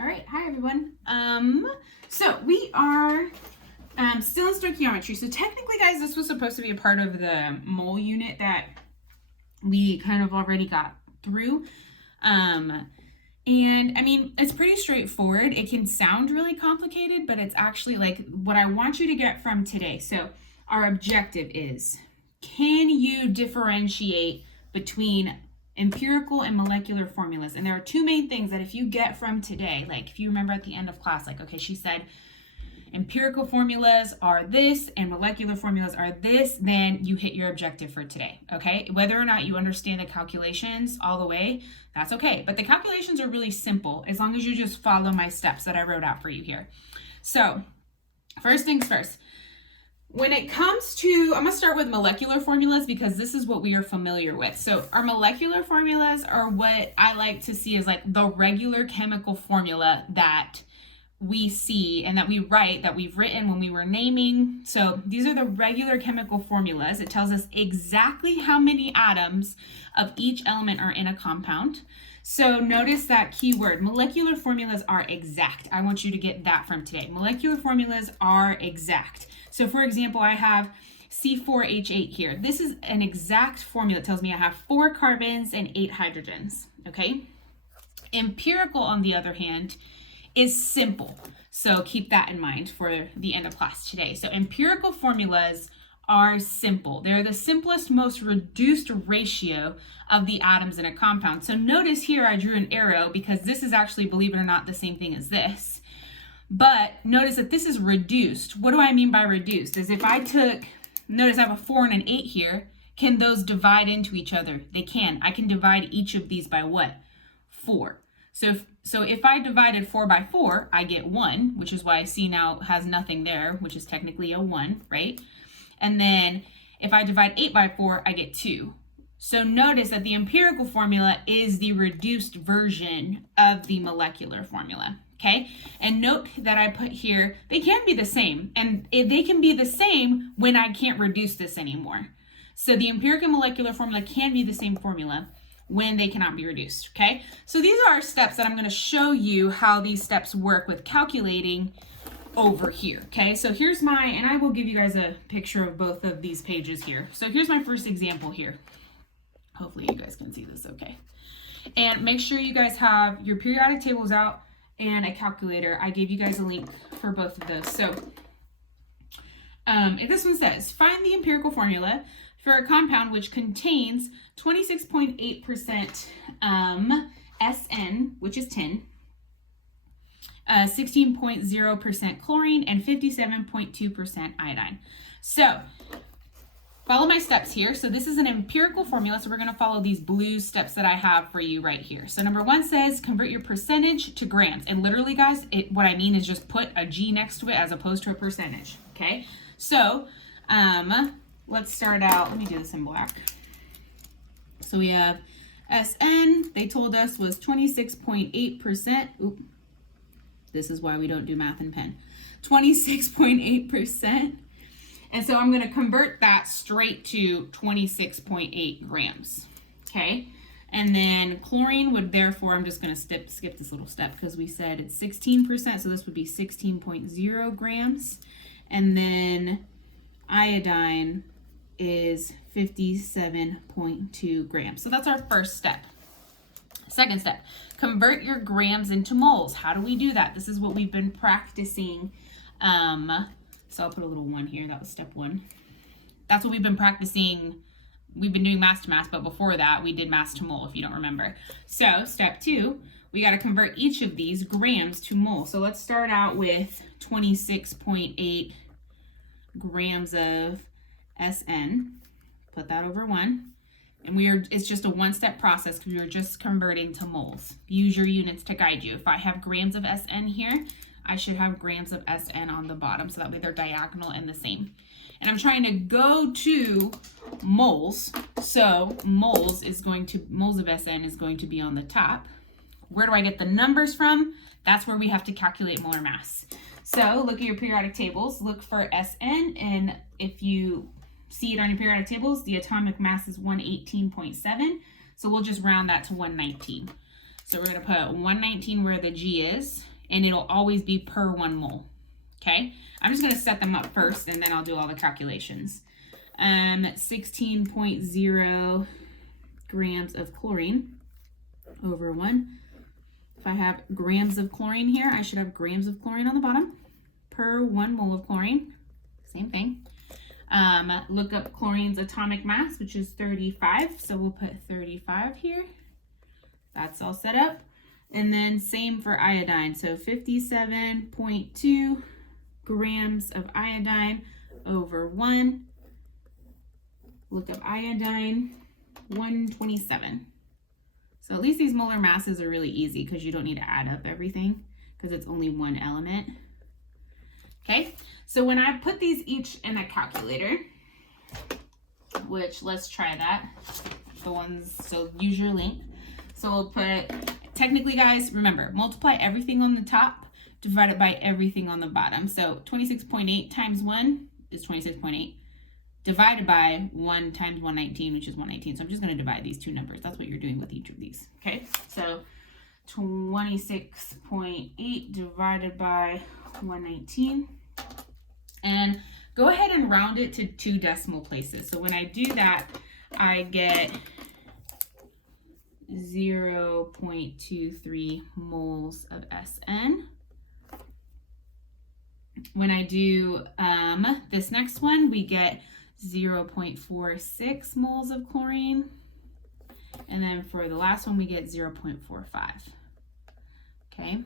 All right, hi everyone. So we are still in stoichiometry. So technically, guys, this was supposed to be a part of the mole unit that we kind of already got through. And I mean, it's pretty straightforward. It can sound really complicated, but it's actually like what I want you to get from today. So our objective is, can you differentiate between empirical and molecular formulas? And there are two main things that if you get from today, like if you remember at the end of class, like, okay, she said empirical formulas are this and molecular formulas are this, then you hit your objective for today, okay? Whether or not you understand the calculations all the way, that's okay. But the calculations are really simple as long as you just follow my steps that I wrote out for you here. So first things first, when it comes to, I'm going to start with molecular formulas because this is what we are familiar with. So our molecular formulas are what I like to see as like the regular chemical formula that we see and that we write, that we've written when we were naming. So these are the regular chemical formulas. It tells us exactly how many atoms of each element are in a compound. So notice that keyword, molecular formulas are exact. I want you to get that from today. Molecular formulas are exact. So for example, I have C4H8 here. This is an exact formula. It tells me I have 4 carbons and 8 hydrogens, okay? Empirical, on the other hand, is simple. So keep that in mind for the end of class today. So empirical formulas are simple. They're the simplest, most reduced ratio of the atoms in a compound. So notice here I drew an arrow because this is actually, believe it or not, the same thing as this. But notice that this is reduced. What do I mean by reduced? Is if I took, notice I have a 4 and an 8 here, can those divide into each other? They can. I can divide each of these by what? 4. So if I divided 4 by 4, I get 1, which is why C now has nothing there, which is technically a 1, right? And then if I divide 8 by 4, I get 2. So notice that the empirical formula is the reduced version of the molecular formula, okay? And note that I put here, they can be the same, and they can be the same when I can't reduce this anymore. So the empirical and molecular formula can be the same formula when they cannot be reduced, okay? So these are our steps that I'm gonna show you how these steps work with calculating over here, okay? So here's my, and I will give you guys a picture of both of these pages here. So here's my first example here. Hopefully you guys can see this okay. And make sure you guys have your periodic tables out and a calculator. I gave you guys a link for both of those. So this one says, find the empirical formula for a compound which contains 26.8% SN, which is tin, 16.0% chlorine, and 57.2% iodine. So follow my steps here. So this is an empirical formula, so we're going to follow these blue steps that I have for you right here. So number 1 says convert your percentage to grams. And literally, guys, what I mean is just put a G next to it as opposed to a percentage, okay? So let's start out, let me do this in black. So we have SN, they told us was 26.8%. Oop, this is why we don't do math in pen. 26.8%. And so I'm going to convert that straight to 26.8 grams, okay? And then chlorine would therefore, I'm just going to skip this little step because we said it's 16%, so this would be 16.0 grams. And then iodine is 57.2 grams. So that's our first step. Second step, convert your grams into moles. How do we do that? This is what we've been practicing. So I'll put a little 1 here. That was step 1. That's what we've been practicing. We've been doing mass to mass, but before that we did mass to mole, if you don't remember. So step 2, we got to convert each of these grams to mole. So let's start out with 26.8 grams of SN. Put that over 1. And it's just a 1-step process because we are just converting to moles. Use your units to guide you. If I have grams of SN here, I should have grams of SN on the bottom, so that way they're diagonal and the same. And I'm trying to go to moles, so moles of SN is going to be on the top. Where do I get the numbers from? That's where we have to calculate molar mass. So look at your periodic tables, look for SN, and if you see it on your periodic tables, the atomic mass is 118.7, so we'll just round that to 119. So we're going to put 119 where the G is, and it'll always be per 1 mole. Okay, I'm just going to set them up first, and then I'll do all the calculations. 16.0 grams of chlorine over 1. If I have grams of chlorine here, I should have grams of chlorine on the bottom per 1 mole of chlorine. Same thing. Look up chlorine's atomic mass, which is 35. So we'll put 35 here. That's all set up. And then same for iodine. So 57.2 grams of iodine over 1. Look up iodine, 127. So at least these molar masses are really easy because you don't need to add up everything because it's only one element. Okay, so when I put these each in a calculator, which let's try that, so use your link. So we'll put, technically guys, remember, multiply everything on the top divided by everything on the bottom. So 26.8 times 1 is 26.8 divided by 1 times 119, which is 119. So I'm just going to divide these two numbers. That's what you're doing with each of these. Okay, so 26.8 divided by 119. And go ahead and round it to 2 decimal places. So when I do that, I get 0.23 moles of SN. When I do this next one, we get 0.46 moles of chlorine. And then for the last one, we get 0.45. Okay.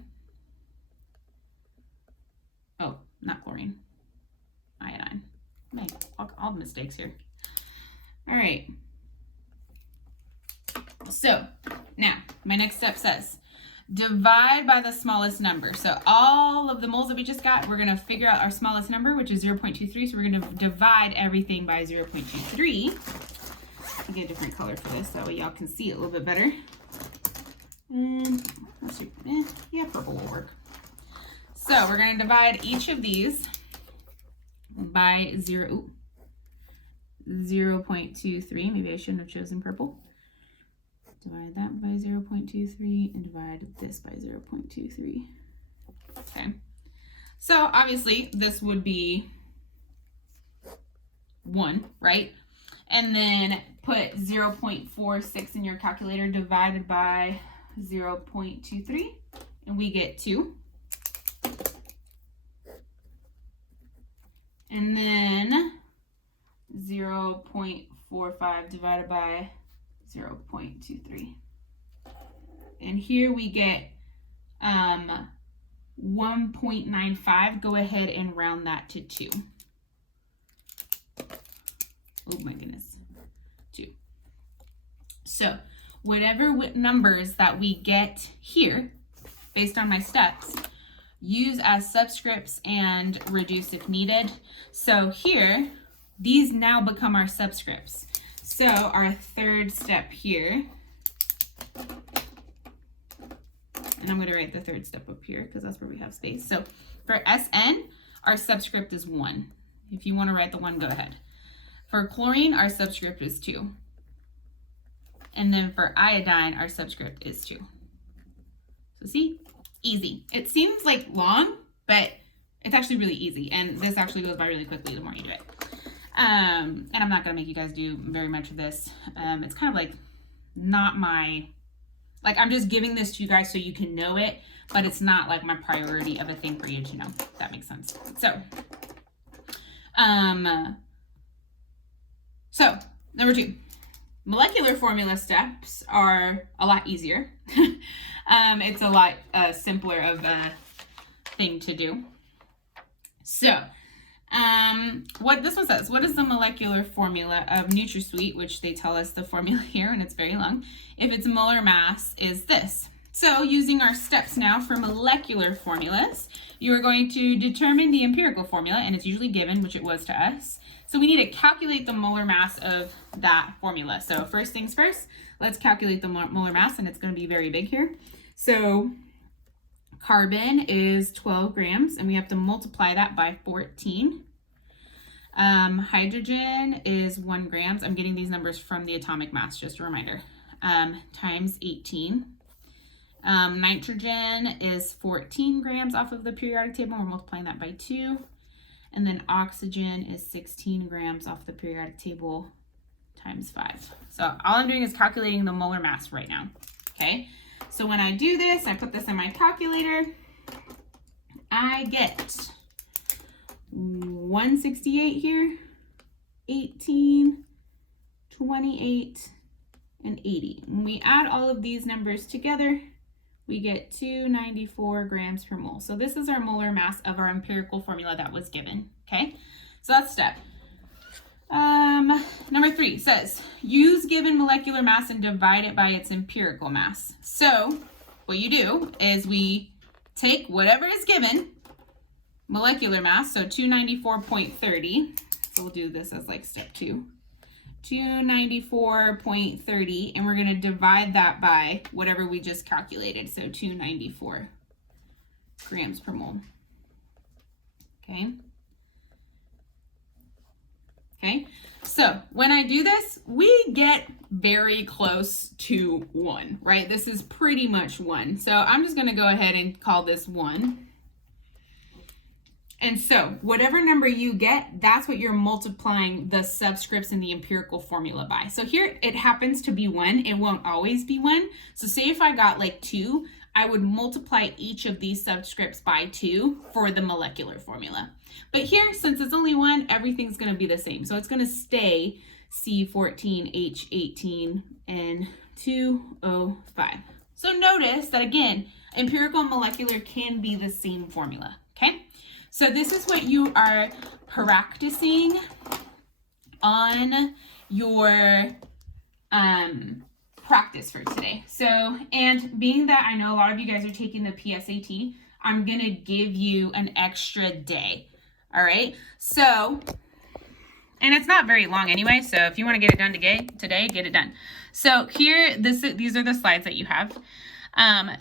Oh, not chlorine. Iodine. Man, all the mistakes here. All right. So now my next step says divide by the smallest number. So all of the moles that we just got, we're going to figure out our smallest number, which is 0.23. So we're going to divide everything by 0.23. I'll get a different color for this. That way y'all can see it a little bit better. And let's see. Yeah, purple will work. So we're going to divide each of these by 0.23. Maybe I shouldn't have chosen purple. Divide that by 0.23 and divide this by 0.23. Okay. So obviously this would be 1, right? And then put 0.46 in your calculator divided by 0.23 and we get 2. And then 0.45 divided by 0.23. And here we get 1.95. Go ahead and round that to 2. Oh my goodness. 2. So whatever numbers that we get here, based on my steps, use as subscripts and reduce if needed. So here, these now become our subscripts. So our third step here, and I'm going to write the third step up here because that's where we have space. So for SN, our subscript is 1. If you want to write the 1, go ahead. For chlorine, our subscript is 2. And then for iodine, our subscript is 2. So see? Easy. It seems like long, but it's actually really easy. And this actually goes by really quickly the more you do it. And I'm not going to make you guys do very much of this. It's kind of like not my, like I'm just giving this to you guys so you can know it, but it's not like my priority of a thing for you to know, if that makes sense. So number 2, molecular formula steps are a lot easier. It's a lot simpler of a thing to do. So, what this one says, what is the molecular formula of NutraSweet, which they tell us the formula here, and it's very long, if its molar mass is this. So, using our steps now for molecular formulas, you are going to determine the empirical formula, and it's usually given, which it was to us. So, we need to calculate the molar mass of that formula. So, first things first, let's calculate the molar mass, and it's going to be very big here. So, carbon is 12 grams, and we have to multiply that by 14. Hydrogen is 1 grams. I'm getting these numbers from the atomic mass, just a reminder. Times 18. Nitrogen is 14 grams off of the periodic table. We're multiplying that by 2. And then oxygen is 16 grams off the periodic table times 5. So all I'm doing is calculating the molar mass right now. Okay, so when I do this, I put this in my calculator, I get 168 here, 18, 28, and 80. When we add all of these numbers together, we get 294 grams per mole. So this is our molar mass of our empirical formula that was given, okay? So that's step. Number 3 says, use given molecular mass and divide it by its empirical mass. So what you do is we take whatever is given, molecular mass, so 294.30. So we'll do this as like step 2. 294.30, and we're going to divide that by whatever we just calculated, so 294 grams per mole. Okay, so when I do this, we get very close to 1, right? This is pretty much 1. So I'm just going to go ahead and call this 1. And so whatever number you get, that's what you're multiplying the subscripts in the empirical formula by. So here it happens to be 1. It won't always be 1. So say if I got like 2, I would multiply each of these subscripts by 2 for the molecular formula. But here, since it's only 1, everything's going to be the same. So it's going to stay C14, H18, and 2O5. So notice that again, empirical and molecular can be the same formula, okay? So this is what you are practicing on your practice for today. So, and being that I know a lot of you guys are taking the PSAT, I'm going to give you an extra day. All right. So, and it's not very long anyway. So if you want to get it done today, get it done. So here, these are the slides that you have.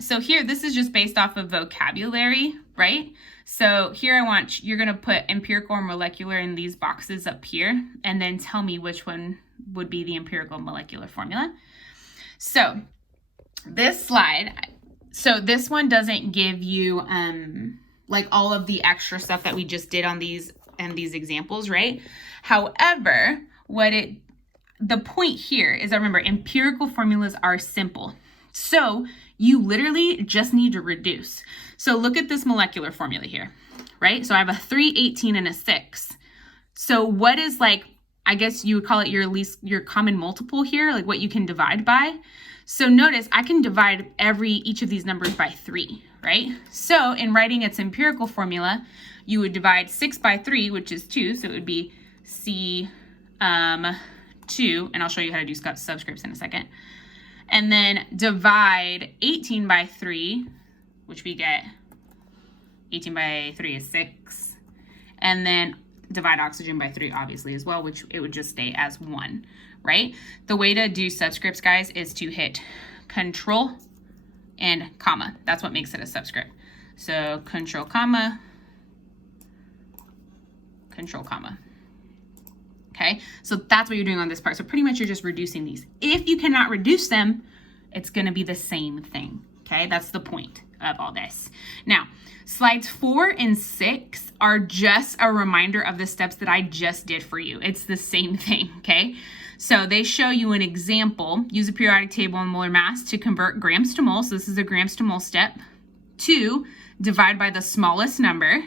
So here, this is just based off of vocabulary, right? So here you're going to put empirical or molecular in these boxes up here, and then tell me which one would be the empirical molecular formula. So this slide, so this one doesn't give you like all of the extra stuff that we just did on these and these examples, right? However, the point here is that remember, empirical formulas are simple. So you literally just need to reduce. So look at this molecular formula here, right? So I have a 3, 18, and a 6. So what is like, I guess you would call it your common multiple here, like what you can divide by. So notice I can divide each of these numbers by 3, right? So in writing its empirical formula, you would divide 6 by 3, which is 2. So it would be C2, and I'll show you how to do subscripts in a second. And then divide 18 by 3, which we get 18 by 3 is 6. And then divide oxygen by 3, obviously, as well, which it would just stay as 1, right? The way to do subscripts, guys, is to hit Control and comma. That's what makes it a subscript. So Control, comma, Control, comma. Okay, so that's what you're doing on this part. So pretty much you're just reducing these. If you cannot reduce them, it's going to be the same thing. Okay, that's the point of all this. Now, slides 4 and 6 are just a reminder of the steps that I just did for you. It's the same thing, okay? So they show you an example. Use a periodic table and molar mass to convert grams to moles. So this is a grams to mole step. 2, divide by the smallest number.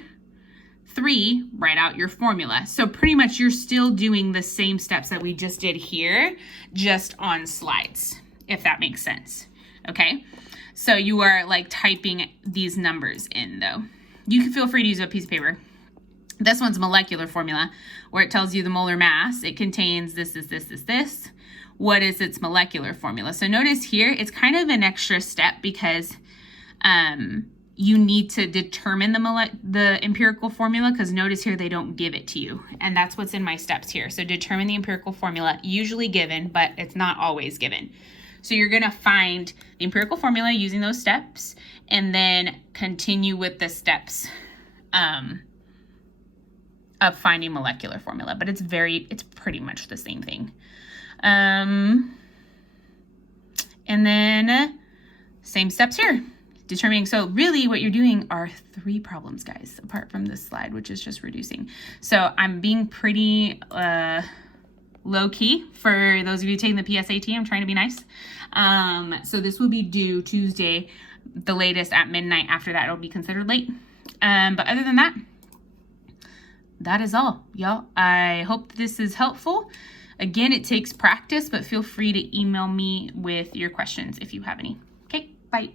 3, write out your formula. So pretty much you're still doing the same steps that we just did here, just on slides, if that makes sense, okay? So you are like typing these numbers in though. You can feel free to use a piece of paper. This one's molecular formula where it tells you the molar mass. It contains this. What is its molecular formula? So notice here, it's kind of an extra step because you need to determine the empirical formula, because notice here they don't give it to you. And that's what's in my steps here. So determine the empirical formula, usually given, but it's not always given. So you're going to find the empirical formula using those steps and then continue with the steps of finding molecular formula. But it's pretty much the same thing. And then Same steps here. Determining, so really what you're doing are 3 problems, guys, apart from this slide, which is just reducing. So I'm being pretty low key for those of you taking the PSAT. I'm trying to be nice. So this will be due Tuesday, the latest at midnight. After that, it'll be considered late. But other than that, that is all, y'all. I hope this is helpful. Again, it takes practice, but feel free to email me with your questions if you have any. Okay, bye.